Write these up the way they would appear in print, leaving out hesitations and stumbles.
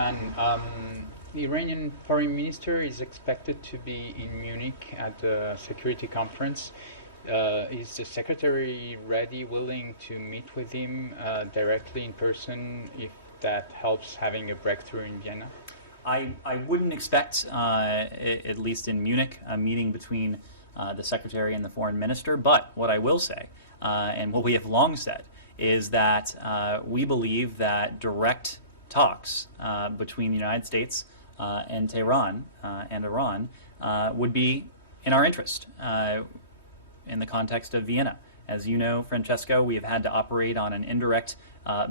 And the Iranian foreign minister is expected to be in Munich at the security conference. Is the secretary ready, willing to meet with him directly in person if that helps having a breakthrough in Vienna? I wouldn't expect, at least in Munich, a meeting between the secretary and the foreign minister. But what I will say, and what we have long said, is that we believe that direct talks between the United States and Tehran and Iran would be in our interest in the context of Vienna. As you know, Francesco, we have had to operate on an indirect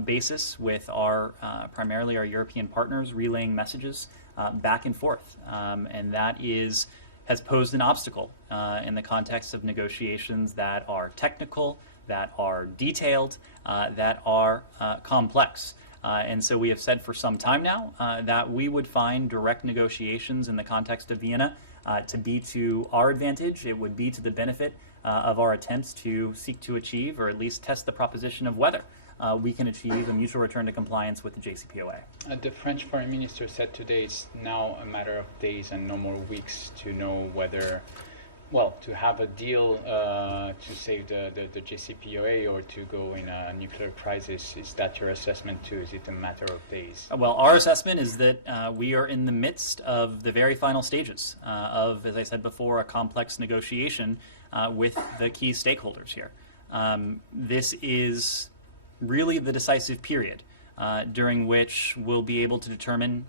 basis with our primarily our European partners relaying messages back and forth, and that has posed an obstacle in the context of negotiations that are technical, that are detailed, that are complex. And so we have said for some time now that we would find direct negotiations in the context of Vienna to be to our advantage. It would be to the benefit of our attempts to seek to achieve, or at least test the proposition of whether we can achieve a mutual return to compliance with the JCPOA. The French foreign minister said today it's now a matter of days and no more weeks to know whether, well, to have a deal to save the JCPOA or to go in a nuclear crisis. Is that your assessment too? Is it a matter of days? Well, our assessment is that we are in the midst of the very final stages of, as I said before, a complex negotiation with the key stakeholders here. This is really the decisive period during which we'll be able to determine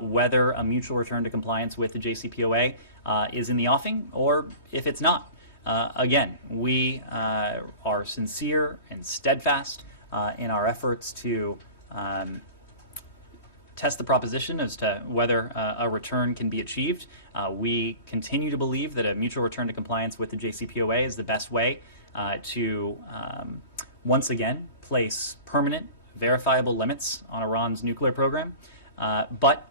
whether a mutual return to compliance with the JCPOA is in the offing, or if it's not. Again, we are sincere and steadfast in our efforts to test the proposition as to whether a return can be achieved. We continue to believe that a mutual return to compliance with the JCPOA is the best way to once again place permanent, verifiable limits on Iran's nuclear program. But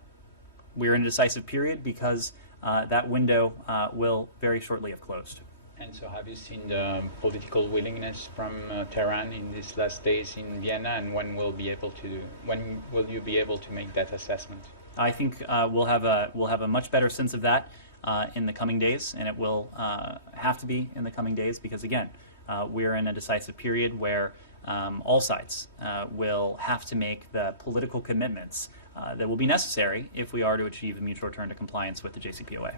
we're in a decisive period because that window will very shortly have closed. And so have you seen the political willingness from Tehran in these last days in Vienna, and when will you be able to make that assessment? I think we'll have a much better sense of that in the coming days, and it will have to be in the coming days because, again, we're in a decisive period where all sides will have to make the political commitments that will be necessary if we are to achieve a mutual return to compliance with the JCPOA.